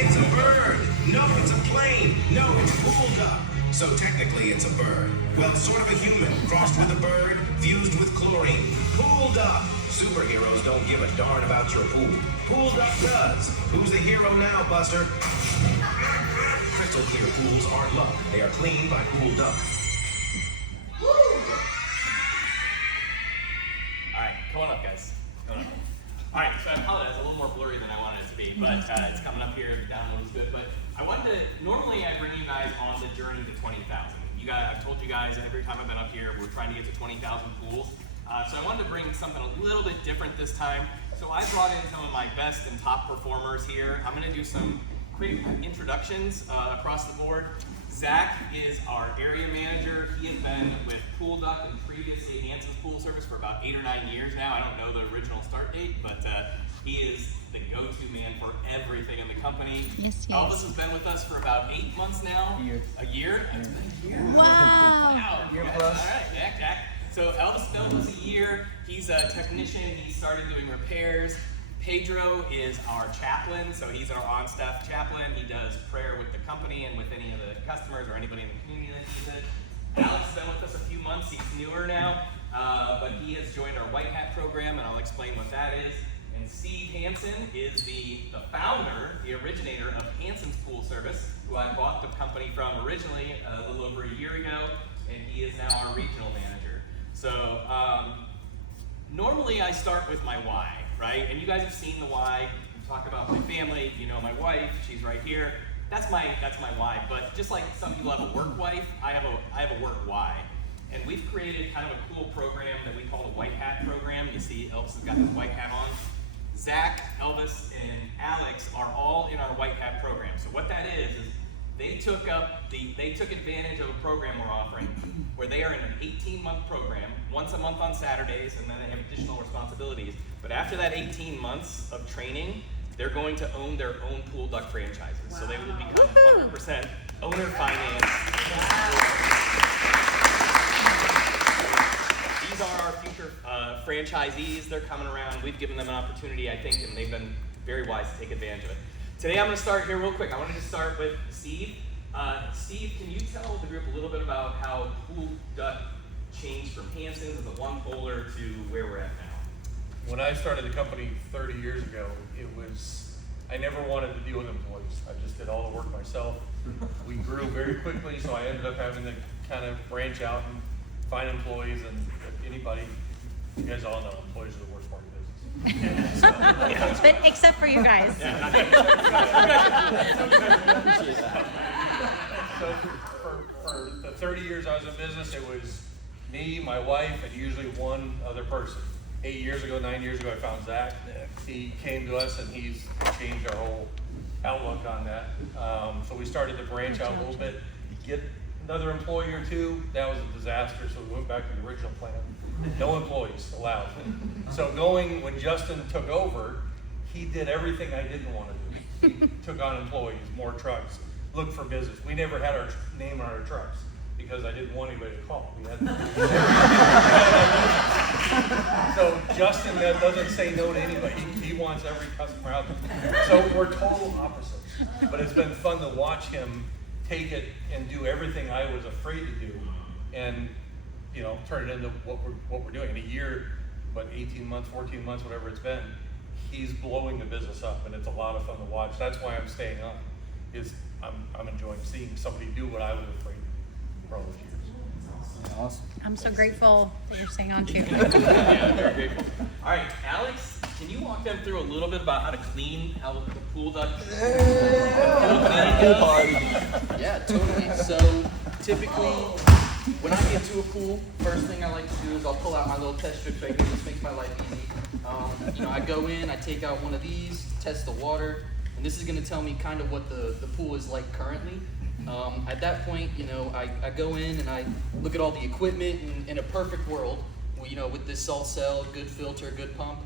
It's a bird. No, it's a plane. No, it's a pool duck. So technically it's a bird. Well, sort of a human, crossed with a bird, fused with chlorine. Pool duck. Superheroes don't give a darn about your pool. Pool duck does. Who's the hero now, Buster? Crystal clear pools aren't luck. They are cleaned by Pool Duck. Alright, come on up, guys. Come on up. Alright, so I apologize, a little more blurry than I wanted it to be, but it's coming up here, the download is good. But I wanted to, normally I bring you guys on the journey to 20,000. I've told you guys every time I've been up here, we're trying to get to 20,000 pools. So I wanted to bring something a little bit different this time. So I brought in some of my best and top performers here. I'm gonna do some quick introductions across the board. Zach is our area manager. He has been with Pool Duck and previously Hanson's Pool Service for about 8 or 9 years now. I don't know the original start date, but he is the go-to man for everything in the company. Yes, he Elvis is. has been with us for about 8 months now. A year? It's been a year. Wow. Wow. Yes. All right, Jack. So Elvis has been with us a year. He's a technician. He started doing repairs. Pedro is our chaplain, so he's our on-staff chaplain. He does prayer with the company and with any of the customers or anybody in the community that needs it. Alex has been with us a few months. He's newer now, but he has joined our White Hat program, and I'll explain what that is. And Steve Hanson is the founder, the originator of Hanson's Pool Service, who I bought the company from originally a little over a year ago, and he is now our regional manager. So normally I start with my why, right? And you guys have seen the why. We talk about my family, you know my wife, she's right here. That's my why. But just like some people have a work wife, I have a work why. And we've created kind of a cool program that we call the White Hat program. You see Elvis has got his white hat on. Zach, Elvis, and Alex are all in our White Hat program. So what that is they took advantage of a program we're offering where they are in an 18-month program, once a month on Saturdays, and then they have additional responsibilities. But after that 18 months of training, they're going to own their own Pool Duck franchises. Wow. So they will become 100% owner finance. These are our future franchisees. They're coming around. We've given them an opportunity, I think, and they've been very wise to take advantage of it. Today I'm going to start here real quick. I wanted to start with Steve. Steve, can you tell the group a little bit about how Pool Duck changed from Hanson's as a one-poler to where we're at now? When I started the company 30 years ago, I never wanted to deal with employees. I just did all the work myself. We grew very quickly, so I ended up having to kind of branch out and find employees, and anybody, you guys all know, employees are the worst part of business. So, But except for you guys. So for the 30 years I was in business, it was me, my wife, and usually one other person. 9 years ago, I found Zach. He came to us and he's changed our whole outlook on that. So we started to branch out a little bit, get another employee or two. That was a disaster, so we went back to the original plan. No employees allowed. So when Justin took over, he did everything I didn't want to do. He took on employees, more trucks, looked for business. We never had our name on our trucks because I didn't want anybody to call. We had So Justin doesn't say no to anybody. He wants every customer out there. So we're total opposites. But it's been fun to watch him take it and do everything I was afraid to do, and turn it into what we're doing. In a year, 18 months, 14 months, whatever it's been, he's blowing the business up, and it's a lot of fun to watch. That's why I'm staying on. I'm enjoying seeing somebody do what I was afraid to do for all those years. Awesome. I'm so grateful that you're staying on too. Yeah, very grateful. All right, Alex, can you walk them through a little bit about how the Pool Duck Yeah, totally. So typically, when I get to a pool, first thing I like to do is I'll pull out my little test strips right here. This makes my life easy. I go in, I take out one of these, test the water, and this is going to tell me kind of what the pool is like currently. At that point, I go in and I look at all the equipment, and in a perfect world, with this salt cell, good filter, good pump,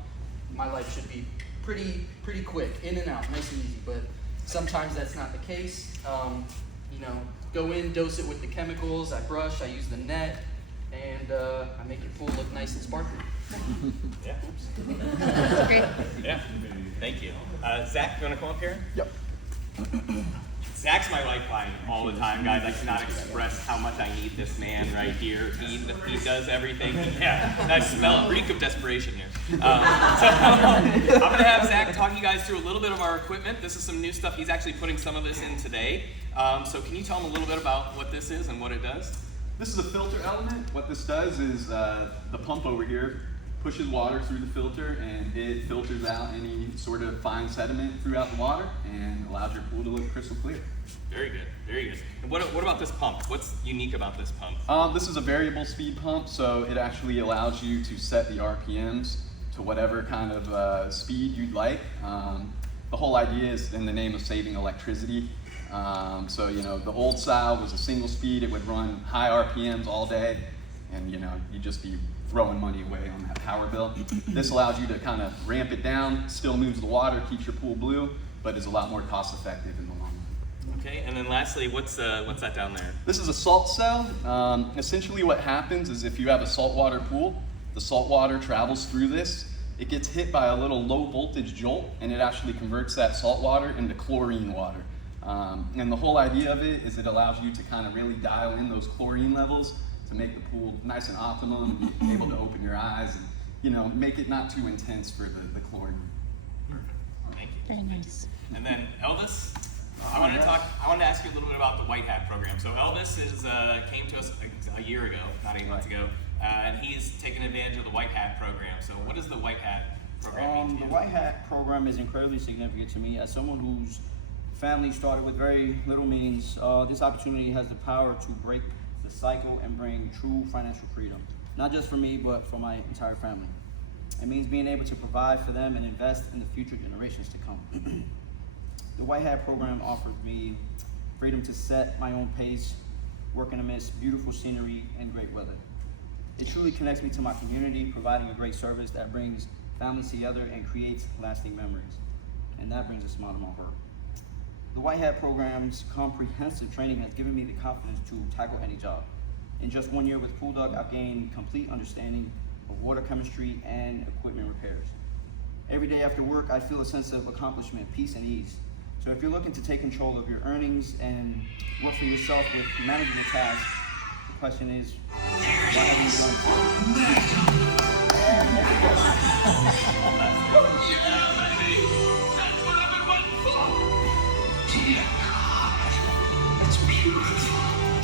my life should be pretty quick, in and out, nice and easy. But sometimes that's not the case. Go in, dose it with the chemicals, I brush, I use the net, and I make your pool look nice and sparkly. Yeah. That's great. Yeah. Thank you. Zach, you want to come up here? Yep. Zach's my lifeline all the time, guys. I cannot express how much I need this man right here. He does everything. Yeah, I smell a reek of desperation here. So I'm going to have Zach talk you guys through a little bit of our equipment. This is some new stuff. He's actually putting some of this in today. So can you tell him a little bit about what this is and what it does? This is a filter element. What this does is the pump over here pushes water through the filter, and it filters out any sort of fine sediment throughout the water and allows your pool to look crystal clear. Very good, very good. And what about this pump? What's unique about this pump? This is a variable speed pump, so it actually allows you to set the RPMs to whatever kind of speed you'd like. The whole idea is in the name of saving electricity. So, you know, the old style was a single speed. It would run high RPMs all day, and, you know, you'd just be throwing money away on that power bill. This allows you to kind of ramp it down, still moves the water, keeps your pool blue, but is a lot more cost effective in the long run. Okay, and then lastly, what's that down there? This is a salt cell. Essentially what happens is if you have a saltwater pool, the salt water travels through this. It gets hit by a little low voltage jolt, and it actually converts that salt water into chlorine water. And the whole idea of it is it allows you to kind of really dial in those chlorine levels to make the pool nice and optimum, and be able to open your eyes and, you know, make it not too intense for the chlorine. Thank you. Very nice. And then Elvis, I wanted to ask you a little bit about the White Hat program. So Elvis came to us a year ago, not 8 months ago, and he's taken advantage of the White Hat program. So what does the White Hat program mean to The you? White Hat program is incredibly significant to me as someone whose family started with very little means. This opportunity has the power to break the cycle and bring true financial freedom, not just for me, but for my entire family. It means being able to provide for them and invest in the future generations to come. The White Hat program offers me freedom to set my own pace, working amidst beautiful scenery and great weather. It truly connects me to my community, providing a great service that brings families together and creates lasting memories. And that brings a smile to my heart. The White Hat program's comprehensive training has given me the confidence to tackle any job. In just 1 year with Pool Duck, I've gained complete understanding of water chemistry and equipment repairs. Every day after work, I feel a sense of accomplishment, peace, and ease. So if you're looking to take control of your earnings and work for yourself with managing a task, the question is, why haven't you done it?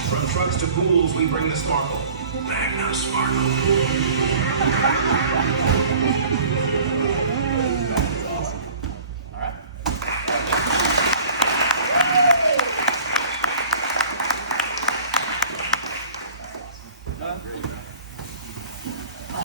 From trucks to pools, we bring the sparkle. Magna Sparkle. All right.